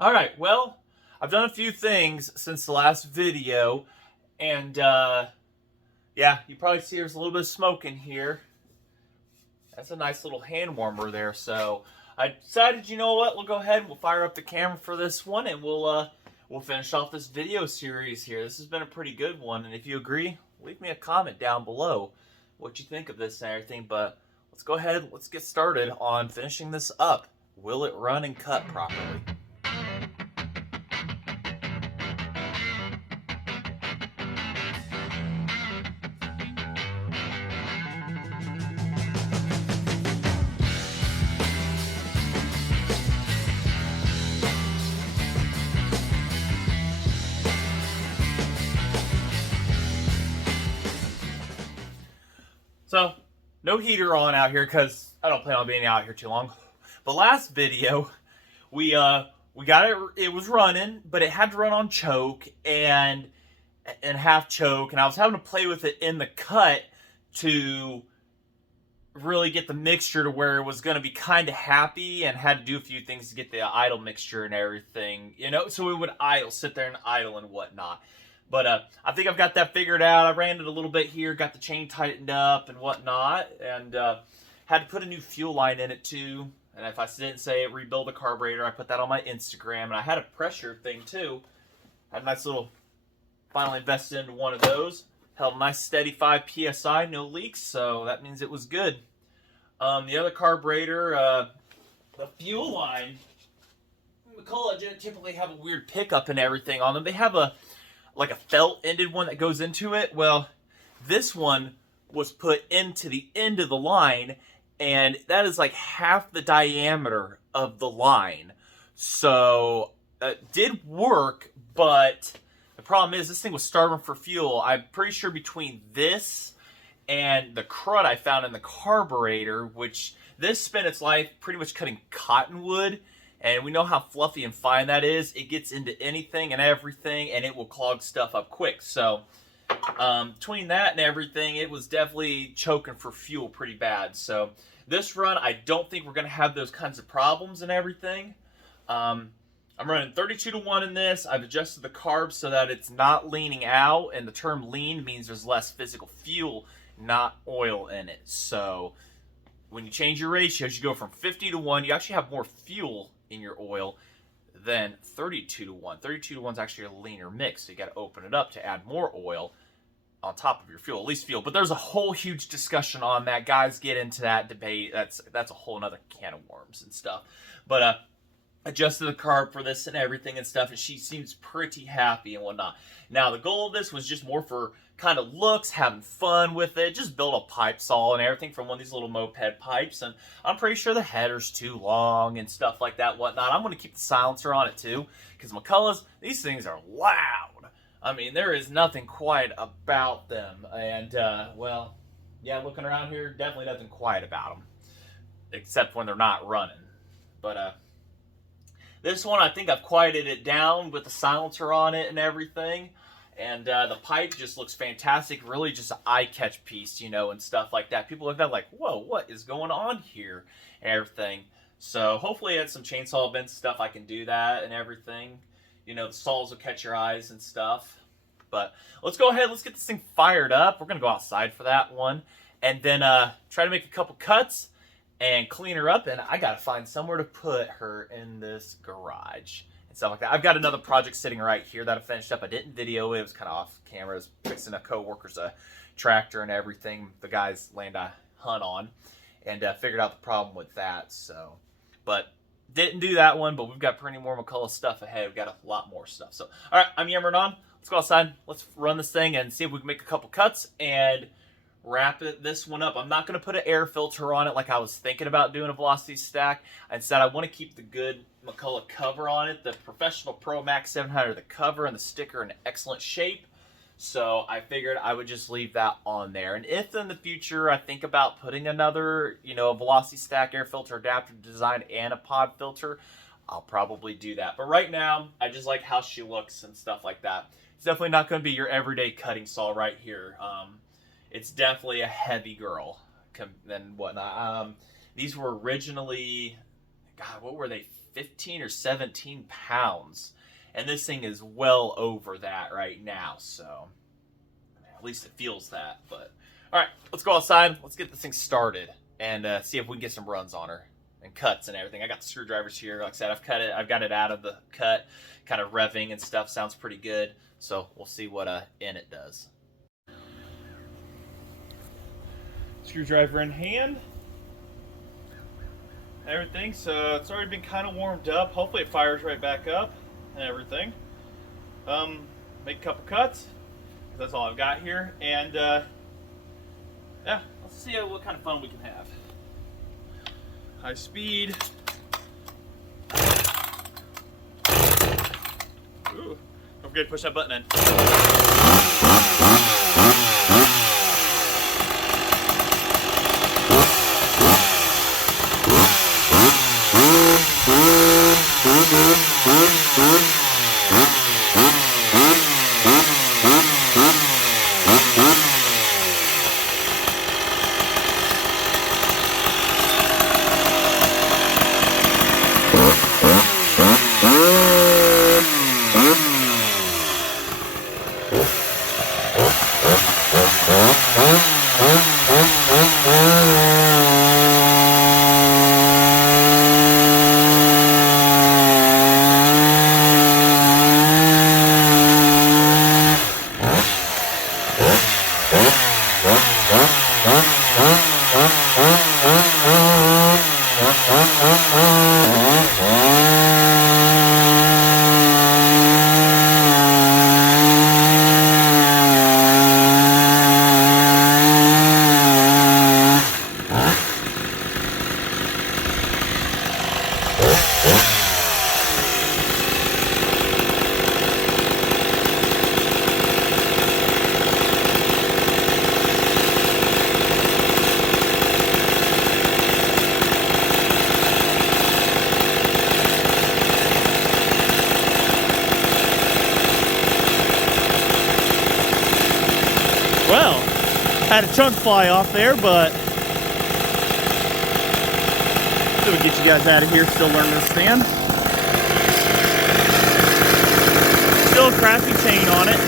Alright, well, I've done a few things since the last video, and yeah, you probably see there's a little bit of smoke in here. That's a nice little hand warmer there, so I decided, you know what, we'll go ahead and we'll fire up the camera for this one, and we'll finish off this video series here. This has been a pretty good one, and if you agree, leave me a comment down below what you think of this and everything, but let's go ahead, let's get started on finishing this up. Will it run and cut properly? So, no heater on out here because I don't plan on being out here too long. The last video, we got it was running, but it had to run on choke and half choke, and I was having to play with it in the cut to really get the mixture to where it was going to be kind of happy, and had to do a few things to get the idle mixture and everything, you know, so it would sit there and idle and whatnot. But I think I've got that figured out. I ran it a little bit here, got the chain tightened up and whatnot, and had to put a new fuel line in it too. And if I didn't say it, rebuild the carburetor, I put that on my Instagram. And I had a pressure thing too. Had a nice little, finally invested into one of those. Held a nice steady 5 PSI, no leaks, so that means it was good. The other carburetor, the fuel line, McCulloch didn't typically have a weird pickup and everything on them. They have like a felt-ended one that goes into it. Well, this one was put into the end of the line, and that is like half the diameter of the line. So it did work, but the problem is this thing was starving for fuel. I'm pretty sure between this and the crud I found in the carburetor, which this spent its life pretty much cutting cottonwood, and we know how fluffy and fine that is. It gets into anything and everything, and it will clog stuff up quick. So between that and everything, it was definitely choking for fuel pretty bad. So this run, I don't think we're going to have those kinds of problems and everything. I'm running 32-to-1 in this. I've adjusted the carbs so that it's not leaning out, and the term lean means there's less physical fuel, not oil in it. So when you change your ratios, you go from 50-to-1. You actually have more fuel in your oil than 32-to-1. 32-to-1 is actually a leaner mix, so you got to open it up to add more oil on top of your fuel, at least fuel. But there's a whole huge discussion on that. Guys get into that debate. That's a whole nother can of worms and stuff. But adjusted the carb for this and everything and stuff, and she seems pretty happy and whatnot. Now, the goal of this was just more for kind of looks, having fun with it, just build a pipe saw and everything from one of these little moped pipes, and I'm pretty sure the header's too long and stuff like that, whatnot. I'm going to keep the silencer on it too, because McCulloch's, these things are loud. I mean, there is nothing quiet about them, and, well, yeah, looking around here, definitely nothing quiet about them, except when they're not running. But, this one, I think I've quieted it down with the silencer on it and everything. And the pipe just looks fantastic. Really just an eye-catch piece, you know, and stuff like that. People look at that like, whoa, what is going on here? And everything. So hopefully at some chainsaw bent stuff I can do that and everything. You know, the saws will catch your eyes and stuff. But let's go ahead. Let's get this thing fired up. We're going to go outside for that one. And then try to make a couple cuts and clean her up, and I gotta find somewhere to put her in this garage and stuff like that. I've got another project sitting right here that I finished up. I didn't video it. It was kind of off camera. I was fixing a coworker's tractor and everything. The guys land a hunt on, and figured out the problem with that. So, but didn't do that one. But we've got plenty more McCulloch stuff ahead. We've got a lot more stuff. So, all right, I'm yammering on. Let's go outside. Let's run this thing and see if we can make a couple cuts and wrap this one up. I'm not going to put an air filter on it like I was thinking about doing a velocity stack. Instead, I want to keep the good McCulloch cover on it. The Professional Pro Max 700, the cover and the sticker in excellent shape. So I figured I would just leave that on there. And if in the future I think about putting another, you know, a velocity stack air filter adapter design and a pod filter, I'll probably do that. But right now, I just like how she looks and stuff like that. It's definitely not going to be your everyday cutting saw right here. It's definitely a heavy girl and whatnot. These were originally, God, what were they? 15 or 17 pounds. And this thing is well over that right now, so at least it feels that. But all right, let's go outside. Let's get this thing started and see if we can get some runs on her and cuts and everything. I got the screwdrivers here. Like I said, I've got it out of the cut, kind of revving and stuff. Sounds pretty good. So we'll see what in it does. Screwdriver in hand. Everything. So it's already been kind of warmed up. Hopefully it fires right back up and everything. Make a couple cuts. That's all I've got here. And yeah, let's see what kind of fun we can have. High speed. Ooh, don't forget to push that button in. Well, had a chunk fly off there, but so we get you guys out of here, still learning to stand. Still a crappy chain on it.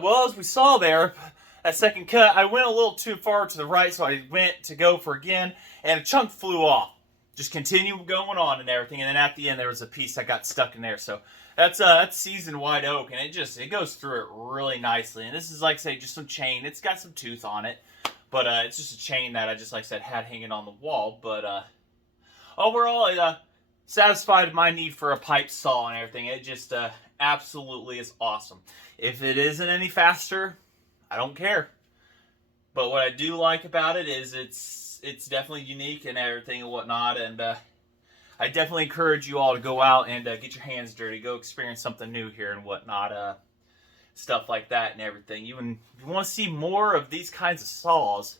Well, as we saw there, that second cut, I went a little too far to the right, so I went to go for again, and a chunk flew off. Just continue going on and everything, and then at the end there was a piece that got stuck in there. So that's seasoned white oak, and it goes through it really nicely. And this is, like I say, just some chain. It's got some tooth on it, but it's just a chain that I just, like I said, had hanging on the wall. But overall, it satisfied my need for a pipe saw and everything. It just absolutely is awesome. If it isn't any faster, I don't care. But what I do like about it is it's definitely unique and everything and whatnot. And I definitely encourage you all to go out and get your hands dirty, go experience something new here and whatnot, stuff like that and everything. If you want to see more of these kinds of saws,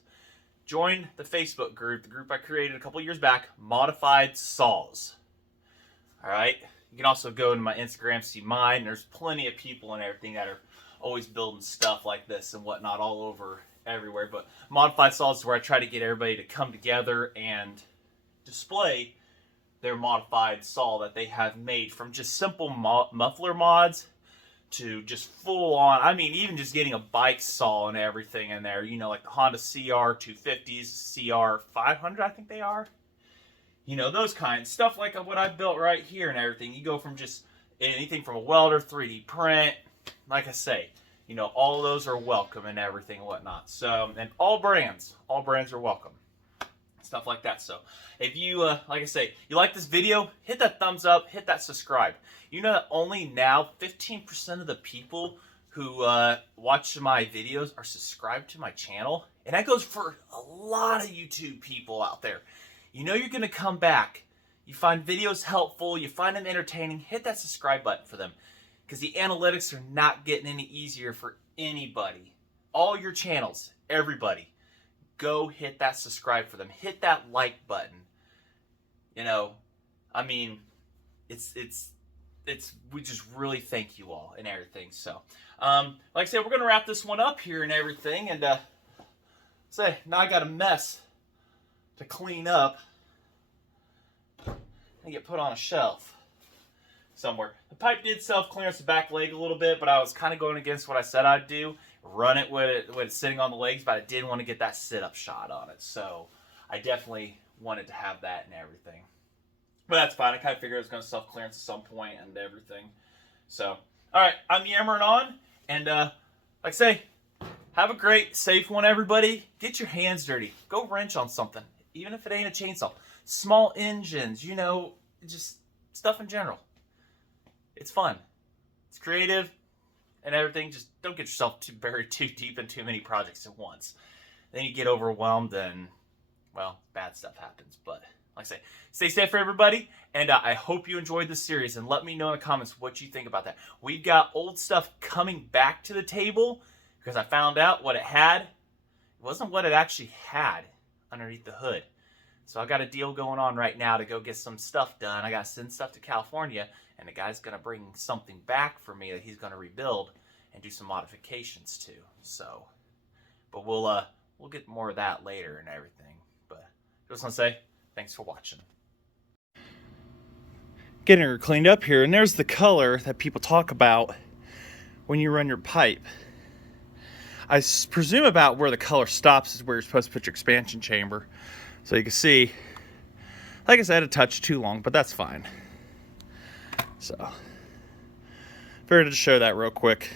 join the Facebook group, the group I created a couple years back, Modified Saws. All right. You can also go to my Instagram, see mine. There's plenty of people and everything that are always building stuff like this and whatnot all over everywhere. But Modified Saws is where I try to get everybody to come together and display their modified saw that they have made from just simple muffler mods to just full on, I mean, even just getting a bike saw and everything in there, you know, like the Honda CR 250s, CR 500, I think they are. You know, those kinds. Stuff like what I built right here and everything. You go from just anything from a welder, 3D print, like I say, you know, all those are welcome and everything and whatnot. So, and all brands are welcome. Stuff like that. So, if you, like I say, you like this video, hit that thumbs up, hit that subscribe. You know that only now 15% of the people who watch my videos are subscribed to my channel. And that goes for a lot of YouTube people out there. You know you're going to come back. You find videos helpful, you find them entertaining, hit that subscribe button for them. Because the analytics are not getting any easier for anybody. All your channels, everybody. Go hit that subscribe for them. Hit that like button. You know, I mean, we just really thank you all and everything. So, like I said, we're going to wrap this one up here and everything. And, say, now I got a mess to clean up and get put on a shelf somewhere. The pipe did self-clearance the back leg a little bit, but I was kind of going against what I said I'd do. Run it with it sitting on the legs, but I didn't want to get that sit-up shot on it. So I definitely wanted to have that and everything. But that's fine. I kind of figured it was going to self-clearance at some point and everything. So, all right, I'm yammering on. And like I say, have a great, safe one, everybody. Get your hands dirty. Go wrench on something, even if it ain't a chainsaw. Small engines, you know, just stuff in general. It's fun. It's creative and everything. Just don't get yourself buried too deep in too many projects at once. Then you get overwhelmed and, well, bad stuff happens. But like I say, stay safe for everybody. And I hope you enjoyed this series. And let me know in the comments what you think about that. We've got old stuff coming back to the table because I found out what it had. It wasn't what it actually had underneath the hood. So I got a deal going on right now to go get some stuff done. I got to send stuff to California, and the guy's going to bring something back for me that he's going to rebuild and do some modifications to. So, but we'll get more of that later and everything. But just want to say thanks for watching. Getting her cleaned up here, and there's the color that people talk about when you run your pipe. I presume about where the color stops is where you're supposed to put your expansion chamber. So you can see, like I said, a touch too long, but that's fine. So, figured to show that real quick.